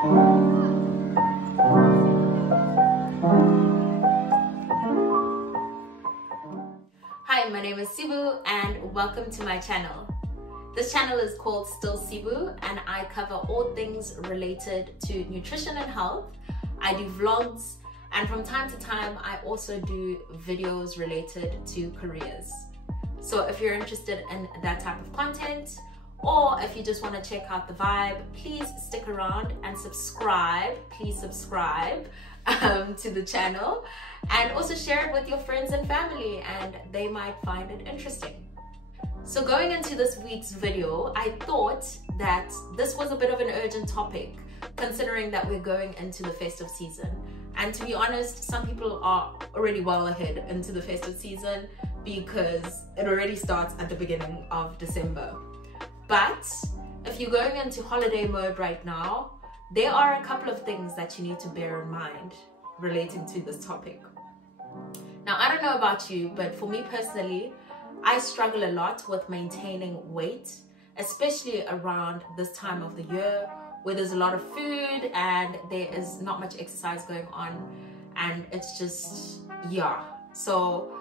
Hi, my name is Sibu and welcome to my channel. This channel is called Still Sibu and I cover all things related to nutrition and health. I do vlogs and from time to time I also do videos related to careers. So if you're interested in that type of content or if you just want to check out the vibe, please stick around and subscribe. Please subscribe to the channel and also share it with your friends and family and they might find it interesting. So going into this week's video, I thought that this was a bit of an urgent topic considering that we're going into the festive season. And to be honest, some people are already well ahead into the festive season because it already starts at the beginning of December. But if you're going into holiday mode right now, there are a couple of things that you need to bear in mind relating to this topic. Now, I don't know about you, but for me personally, I struggle a lot with maintaining weight, especially around this time of the year where there's a lot of food and there is not much exercise going on and it's just, yeah. So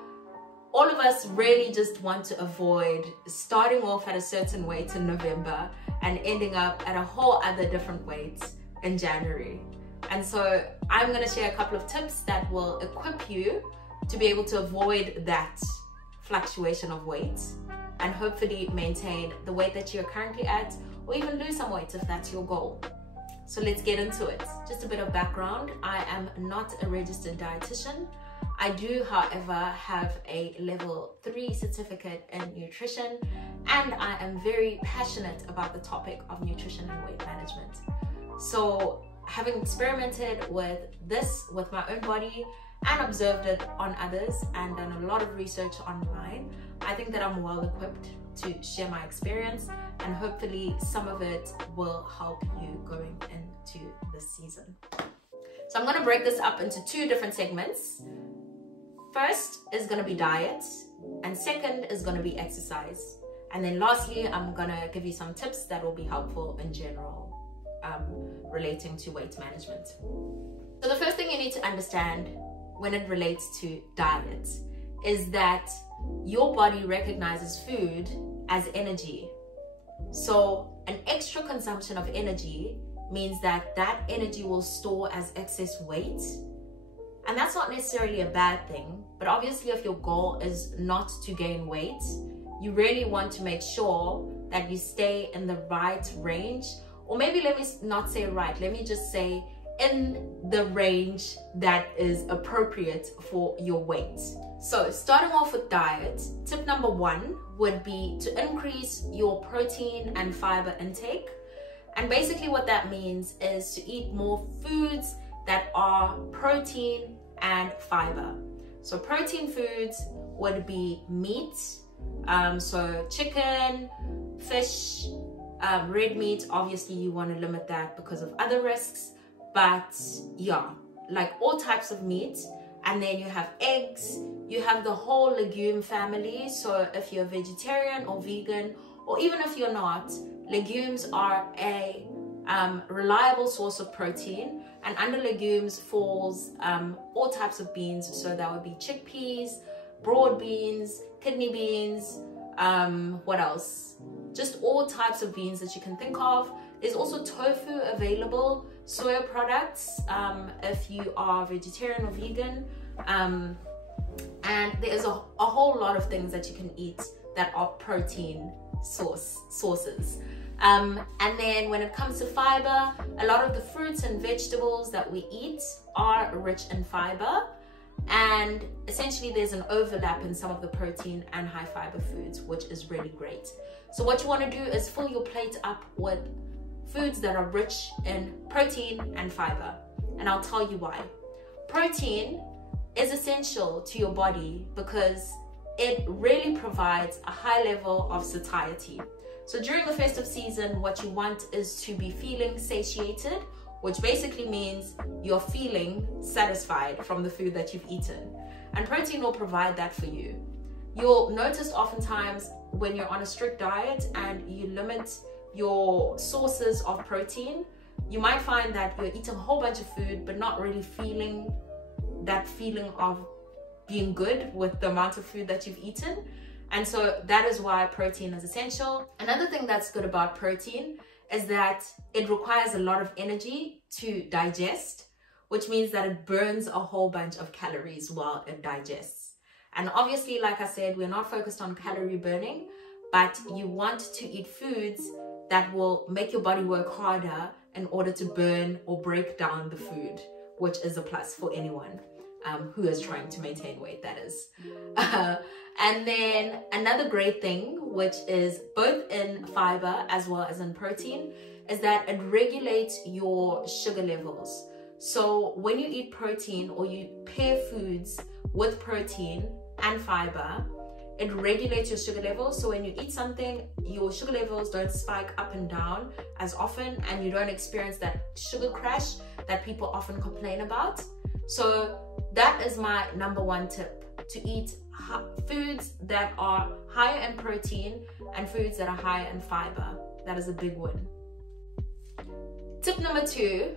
all of us really just want to avoid starting off at a certain weight in November and ending up at a whole other different weight in January. And so I'm going to share a couple of tips that will equip you to be able to avoid that fluctuation of weight and hopefully maintain the weight that you're currently at or even lose some weight if that's your goal. So let's get into it. Just a bit of background. I am not a registered dietitian. I do, however, have a level 3 certificate in nutrition and I am very passionate about the topic of nutrition and weight management. So having experimented with this with my own body and observed it on others and done a lot of research online, I think that I'm well equipped to share my experience and hopefully some of it will help you going into this season. So I'm going to break this up into 2 different segments. First is going to be diet and second is going to be exercise. And then lastly, I'm going to give you some tips that will be helpful in general relating to weight management. So the first thing you need to understand when it relates to diet is that your body recognizes food as energy. So an extra consumption of energy means that that energy will store as excess weight. And that's not necessarily a bad thing, but obviously if your goal is not to gain weight, you really want to make sure that you stay in the right range, or maybe let me not say right, let me just say in the range that is appropriate for your weight. So starting off with diet, tip number 1 would be to increase your protein and fiber intake. And basically what that means is to eat more foods that are protein and fiber. So protein foods would be meat, so chicken, fish, red meat. Obviously you want to limit that because of other risks, but yeah, like all types of meat. And then you have eggs, you have the whole legume family. So if you're vegetarian or vegan, or even if you're not, legumes are a reliable source of protein. And under legumes falls all types of beans. So that would be chickpeas, broad beans, kidney beans, what else? Just all types of beans that you can think of. There's also tofu available, soya products if you are vegetarian or vegan. And there's a whole lot of things that you can eat that are protein sources. And then when it comes to fiber, a lot of the fruits and vegetables that we eat are rich in fiber. And essentially there's an overlap in some of the protein and high fiber foods, which is really great. So what you want to do is fill your plate up with foods that are rich in protein and fiber. And I'll tell you why. Protein is essential to your body because it really provides a high level of satiety. So during the festive season, what you want is to be feeling satiated, which basically means you're feeling satisfied from the food that you've eaten. And protein will provide that for you. You'll notice oftentimes when you're on a strict diet and you limit your sources of protein, you might find that you're eating a whole bunch of food but not really feeling that feeling of being good with the amount of food that you've eaten. And so that is why protein is essential. Another thing that's good about protein is that it requires a lot of energy to digest, which means that it burns a whole bunch of calories while it digests. And obviously, like I said, we're not focused on calorie burning, but you want to eat foods that will make your body work harder in order to burn or break down the food, which is a plus for anyone who is trying to maintain weight, that is. And then another great thing, which is both in fiber as well as in protein, is that it regulates your sugar levels. So when you eat protein or you pair foods with protein and fiber, it regulates your sugar levels. So when you eat something, your sugar levels don't spike up and down as often, and you don't experience that sugar crash that people often complain about. So that is my number one tip, to eat foods that are higher in protein and foods that are higher in fiber. That is a big one. Tip number 2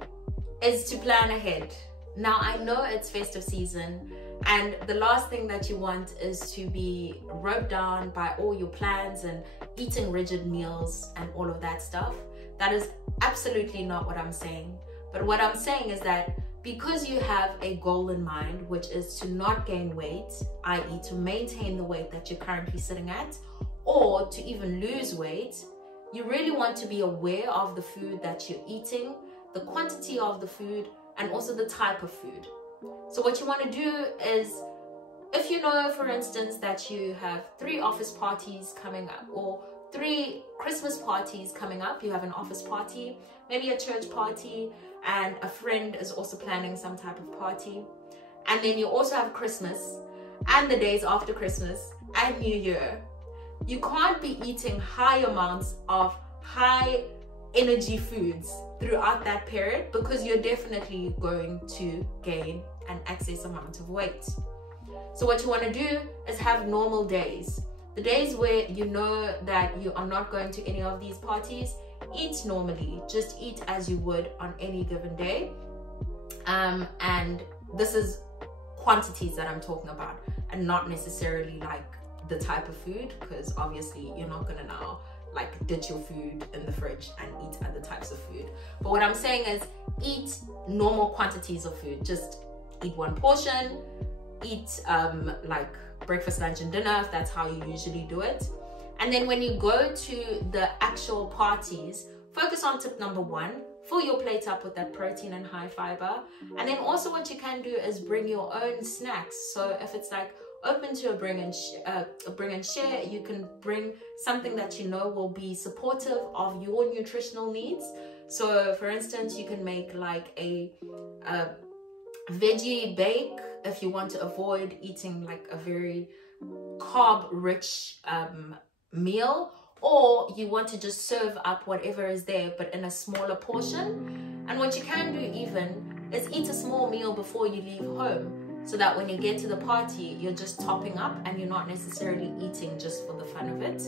is to plan ahead. Now, I know it's festive season, and the last thing that you want is to be roped down by all your plans and eating rigid meals and all of that stuff. That is absolutely not what I'm saying. But what I'm saying is that because you have a goal in mind, which is to not gain weight, i.e. to maintain the weight that you're currently sitting at, or to even lose weight, you really want to be aware of the food that you're eating, the quantity of the food, and also the type of food. So what you want to do is, if you know, for instance, that you have 3 office parties coming up, or 3 Christmas parties coming up, you have an office party, maybe a church party, and a friend is also planning some type of party, and then you also have Christmas and the days after Christmas and New Year, you can't be eating high amounts of high energy foods throughout that period, because you're definitely going to gain an excess amount of weight. So what you want to do is have normal days. The days where you know that you are not going to any of these parties, eat normally. Just eat as you would on any given day. And this is quantities that I'm talking about, and not necessarily like the type of food, because obviously you're not gonna now like ditch your food in the fridge and eat other types of food. But what I'm saying is, eat normal quantities of food. Just eat 1 portion, eat like breakfast, lunch, and dinner, if that's how you usually do it. And then when you go to the actual parties, focus on tip number 1, fill your plate up with that protein and high fiber. And then also what you can do is bring your own snacks. So if it's like open to a bring and share, you can bring something that you know will be supportive of your nutritional needs. So for instance, you can make like a veggie bake if you want to avoid eating like a very carb rich meal, or you want to just serve up whatever is there but in a smaller portion. And what you can do even is eat a small meal before you leave home, so that when you get to the party, you're just topping up and you're not necessarily eating just for the fun of it.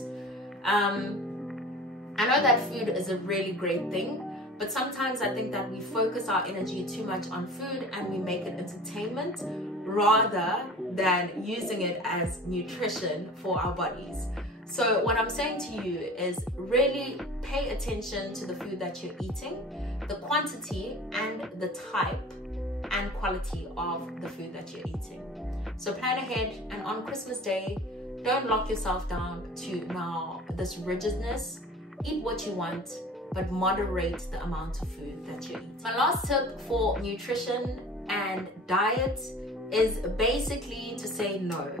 I know that food is a really great thing, but sometimes I think that we focus our energy too much on food and we make it entertainment rather than using it as nutrition for our bodies. So what I'm saying to you is really pay attention to the food that you're eating, the quantity and the type and quality of the food that you're eating. So plan ahead, and on Christmas Day, don't lock yourself down to now this rigidness. Eat what you want, but moderate the amount of food that you eat. My last tip for nutrition and diet is basically to say no.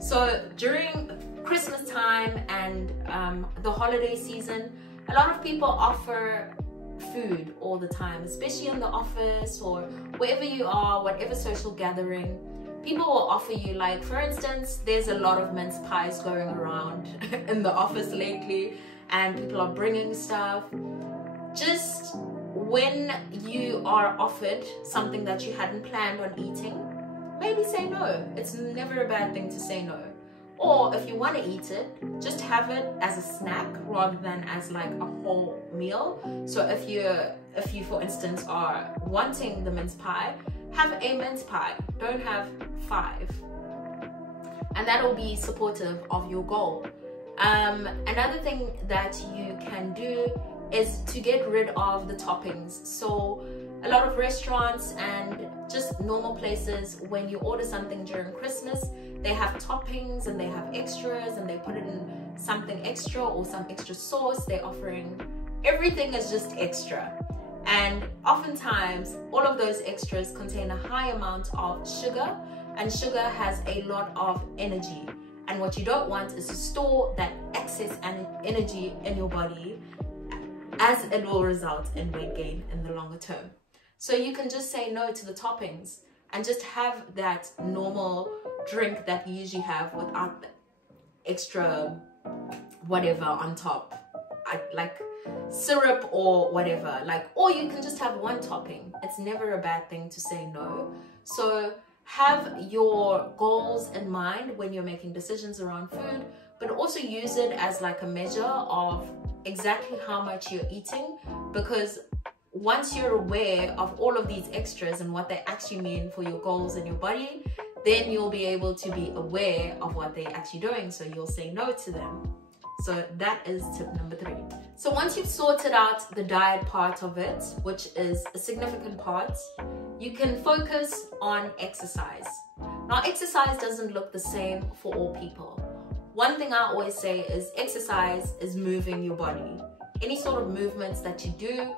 So during Christmas time and the holiday season, a lot of people offer food all the time, especially in the office or wherever you are, whatever social gathering. People will offer you, like for instance, there's a lot of mince pies going around in the office lately, and people are bringing stuff. Just when you are offered something that you hadn't planned on eating, maybe say no. It's never a bad thing to say no. Or if you want to eat it, just have it as a snack rather than as like a whole meal. So if you're if you, for instance, are wanting the mince pie, have a mince pie. Don't have 5. And that will be supportive of your goal. Another thing that you can do is to get rid of the toppings. So a lot of restaurants and just normal places, when you order something during Christmas, they have toppings and they have extras and they put it in something extra or some extra sauce. They're offering, everything is just extra. And oftentimes all of those extras contain a high amount of sugar, and sugar has a lot of energy. And what you don't want is to store that excess energy in your body, as it will result in weight gain in the longer term. So you can just say no to the toppings and just have that normal drink that you usually have without the extra whatever on top, like syrup or whatever, or you can just have one topping. It's never a bad thing to say no. So have your goals in mind when you're making decisions around food, but also use it as like a measure of exactly how much you're eating, because once you're aware of all of these extras and what they actually mean for your goals and your body, then you'll be able to be aware of what they're actually doing, so you'll say no to them. So that is tip number 3. So once you've sorted out the diet part of it, which is a significant part, you can focus on exercise. Now, exercise doesn't look the same for all people. One thing I always say is exercise is moving your body. Any sort of movements that you do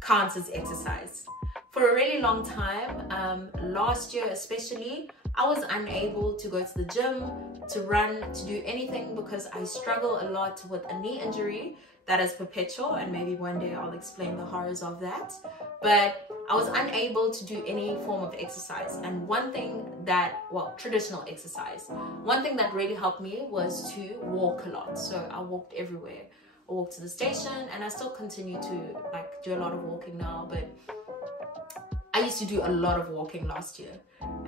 counts as exercise. For a really long time, last year especially, I was unable to go to the gym, to run, to do anything, because I struggle a lot with a knee injury that is perpetual, and maybe one day I'll explain the horrors of that. But I was unable to do any form of exercise. And one thing that, traditional exercise, one thing that really helped me was to walk a lot. So I walked everywhere. I walked to the station, and I still continue to do a lot of walking now, but I used to do a lot of walking last year,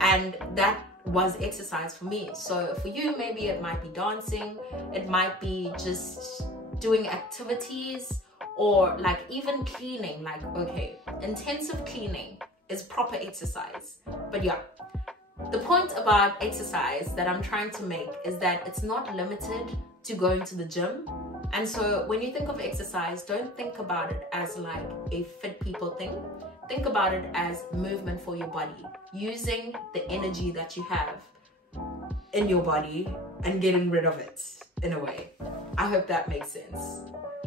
and that was exercise for me. So for you, maybe it might be dancing, it might be just doing activities, or even cleaning. Okay, intensive cleaning is proper exercise. But yeah, the point about exercise that I'm trying to make is that it's not limited to going to the gym. And so when you think of exercise, don't think about it as like a fit people thing. Think about it as movement for your body, using the energy that you have in your body and getting rid of it in a way. I hope that makes sense.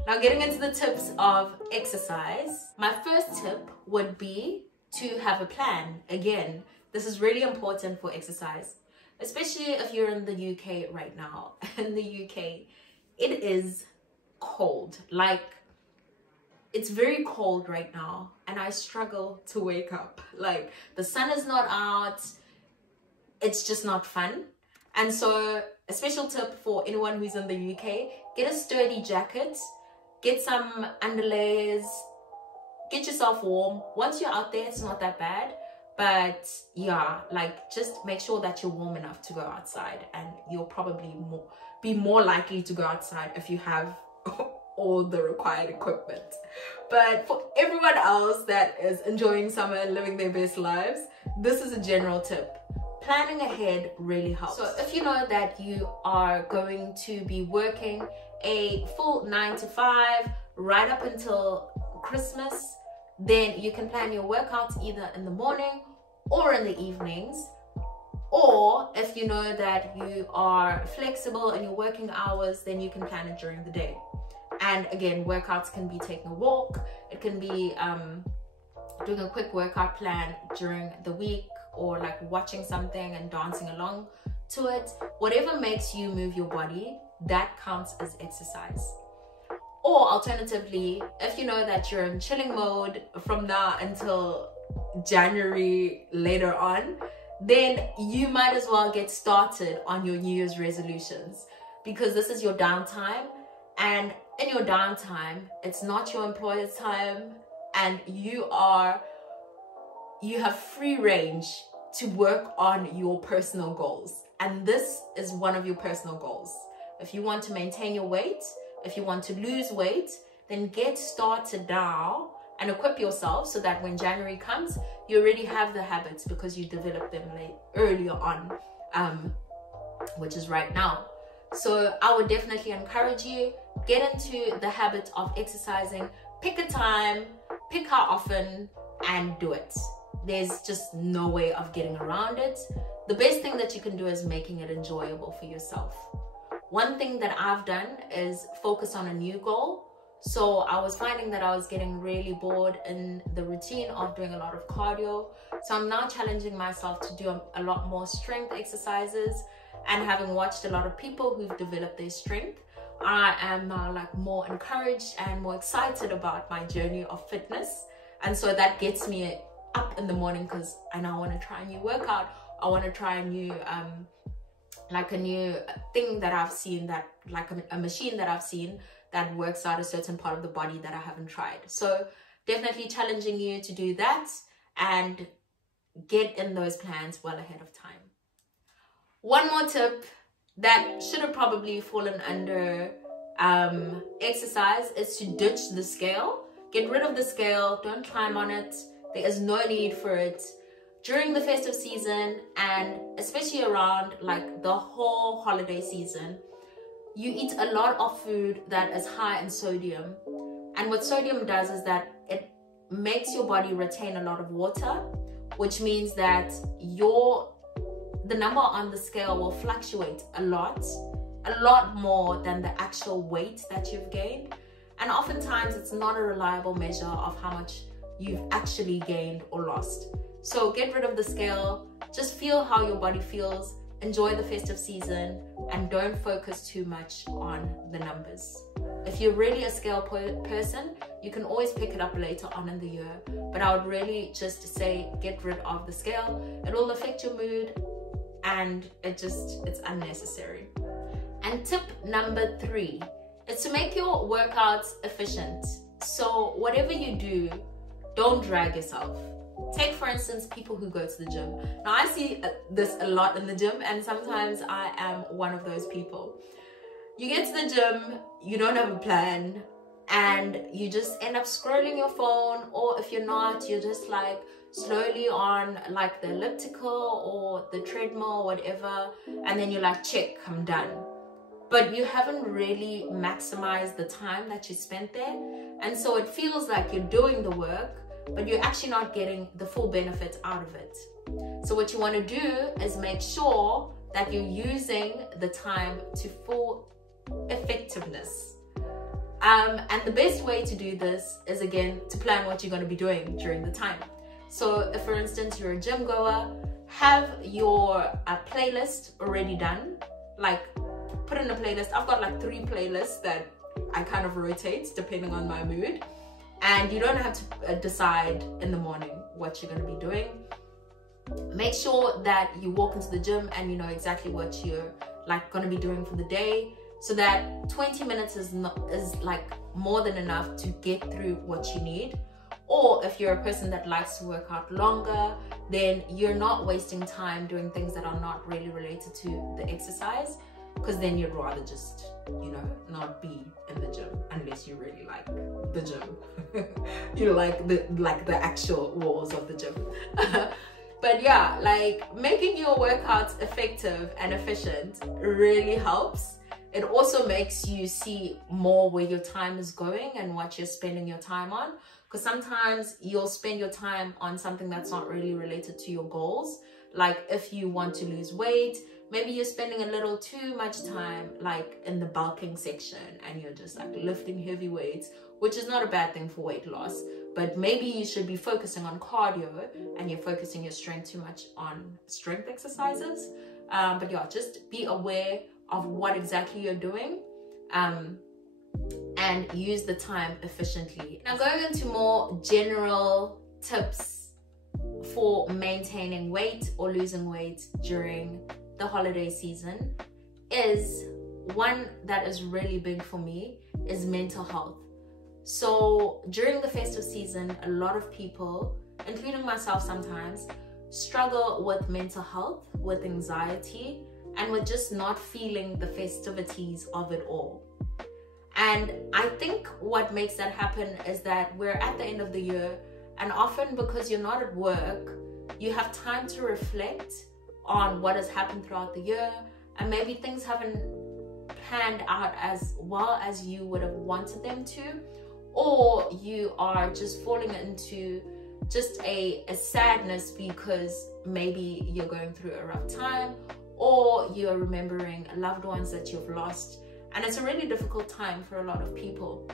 Now, getting into the tips of exercise, my first tip would be to have a plan. Again, this is really important for exercise, especially if you're in the UK right now. In the UK, it is cold. It's very cold right now, and I struggle to wake up. The sun is not out. It's just not fun. And so a special tip for anyone who's in the UK, get a sturdy jacket, get some underlayers, get yourself warm. Once you're out there, it's not that bad. But yeah, just make sure that you're warm enough to go outside, and you'll probably be more likely to go outside if you have all the required equipment. But for everyone else that is enjoying summer and living their best lives, this is a general tip. Planning ahead really helps. So if you know that you are going to be working a full 9 to 5 right up until Christmas, then you can plan your workouts either in the morning or in the evenings. Or if you know that you are flexible in your working hours, then you can plan it during the day. And again, workouts can be taking a walk, it can be doing a quick workout plan during the week, or watching something and dancing along to it. Whatever makes you move your body, that counts as exercise. Or alternatively, if you know that you're in chilling mode from now until January later on, then you might as well get started on your New Year's resolutions, because this is your downtime. And in your downtime, it's not your employer's time, and you have free range to work on your personal goals. And this is one of your personal goals. If you want to maintain your weight, if you want to lose weight, then get started now and equip yourself so that when January comes, you already have the habits because you developed them earlier on, which is right now. So I would definitely encourage you, get into the habit of exercising, pick a time, pick how often, and do it. There's just no way of getting around it. The best thing that you can do is making it enjoyable for yourself. One thing that I've done is focus on a new goal. So I was finding that I was getting really bored in the routine of doing a lot of cardio. So I'm now challenging myself to do a lot more strength exercises, and having watched a lot of people who've developed their strength, I am now like more encouraged and more excited about my journey of fitness. And so that gets me up in the morning because I now want to try a new workout. I want to try a new thing that I've seen, that like a machine that I've seen that works out a certain part of the body that I haven't tried. So definitely challenging you to do that and get in those plans well ahead of time. One more tip that should have probably fallen under exercise is to ditch the scale. Get rid of the scale. Don't climb on it. There is no need for it. During the festive season, and especially around like the whole holiday season, you eat a lot of food that is high in sodium. And what sodium does is that it makes your body retain a lot of water, which means that the number on the scale will fluctuate a lot more than the actual weight that you've gained. And oftentimes it's not a reliable measure of how much you've actually gained or lost. So get rid of the scale, just feel how your body feels, enjoy the festive season, and don't focus too much on the numbers. If you're really a scale person, you can always pick it up later on in the year, but I would really just say get rid of the scale. It will affect your mood, and it's unnecessary. And tip number 3 is to make your workouts efficient. So whatever you do, don't drag yourself. Take, for instance, people who go to the gym. Now, I see this a lot in the gym, and sometimes I am one of those people. You get to the gym, you don't have a plan, and you just end up scrolling your phone, or if you're not, you're just like slowly on like the elliptical or the treadmill or whatever, and then you're like, check, I'm done. But you haven't really maximized the time that you spent there, and so it feels like you're doing the work, but you're actually not getting the full benefit out of it. So what you want to do is make sure that you're using the time to full effectiveness. And the best way to do this is, again, to plan what you're going to be doing during the time. So if, for instance, you're a gym goer, have your playlist already done. Like, put in a playlist. I've got like 3 playlists that I kind of rotate depending on my mood. And you don't have to decide in the morning what you're going to be doing. Make sure that you walk into the gym and you know exactly what you're like going to be doing for the day, so that 20 minutes is like more than enough to get through what you need. Or if you're a person that likes to work out longer, then you're not wasting time doing things that are not really related to the exercise, because then you'd rather just, you know, not be in the gym unless you really like the gym. You like the actual walls of the gym. But yeah, like making your workouts effective and efficient really helps. It also makes you see more where your time is going and what you're spending your time on. Because sometimes you'll spend your time on something that's not really related to your goals. Like if you want to lose weight, maybe you're spending a little too much time like in the bulking section and you're just like lifting heavy weights, which is not a bad thing for weight loss. But maybe you should be focusing on cardio and you're focusing your strength too much on strength exercises. But yeah, just be aware of what exactly you're doing and use the time efficiently. Now, going into more general tips for maintaining weight or losing weight during the holiday season, is one that is really big for me is mental health. So during the festive season, a lot of people, including myself sometimes, struggle with mental health, with anxiety, and with just not feeling the festivities of it all. And I think what makes that happen is that we're at the end of the year, and often because you're not at work, you have time to reflect on what has happened throughout the year, and maybe things haven't panned out as well as you would have wanted them to, or you are just falling into just a sadness because maybe you're going through a rough time, or you're remembering loved ones that you've lost, and it's a really difficult time for a lot of people.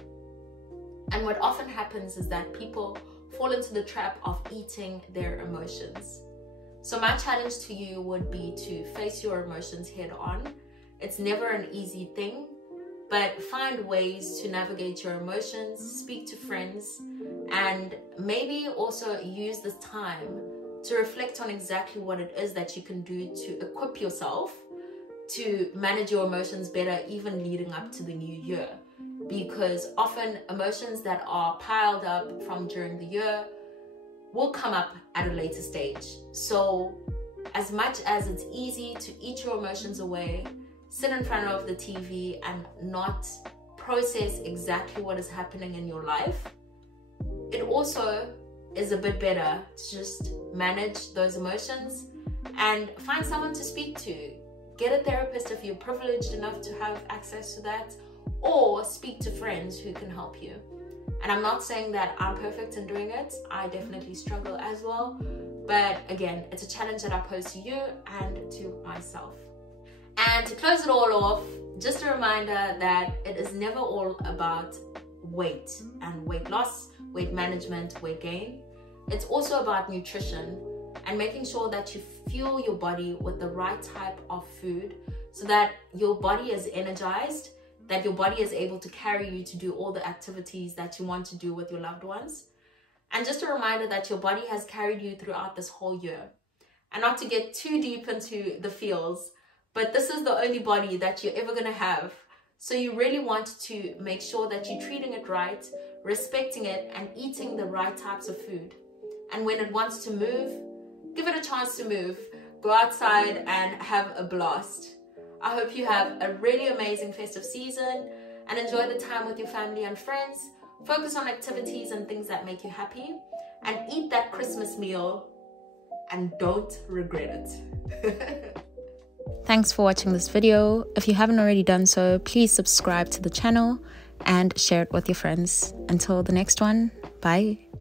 And what often happens is that people fall into the trap of eating their emotions. So my challenge to you would be to face your emotions head on. It's never an easy thing, but find ways to navigate your emotions, speak to friends, and maybe also use this time to reflect on exactly what it is that you can do to equip yourself to manage your emotions better, even leading up to the new year. Because often emotions that are piled up from during the year will come up at a later stage. So as much as it's easy to eat your emotions away, sit in front of the TV and not process exactly what is happening in your life, it also is a bit better to just manage those emotions and find someone to speak to. Get a therapist if you're privileged enough to have access to that, or speak to friends who can help you. And I'm not saying that I'm perfect in doing it. I definitely struggle as well. But again, it's a challenge that I pose to you and to myself. And to close it all off, just a reminder that it is never all about weight and weight loss, weight management, weight gain. It's also about nutrition and making sure that you fuel your body with the right type of food so that your body is energized, that your body is able to carry you to do all the activities that you want to do with your loved ones. And just a reminder that your body has carried you throughout this whole year. And not to get too deep into the feels, but this is the only body that you're ever going to have. So you really want to make sure that you're treating it right, respecting it, and eating the right types of food. And when it wants to move, give it a chance to move. Go outside and have a blast. I hope you have a really amazing festive season and enjoy the time with your family and friends. Focus on activities and things that make you happy, and eat that Christmas meal and don't regret it. Thanks for watching this video. If you haven't already done so, please subscribe to the channel and share it with your friends. Until the next one, bye.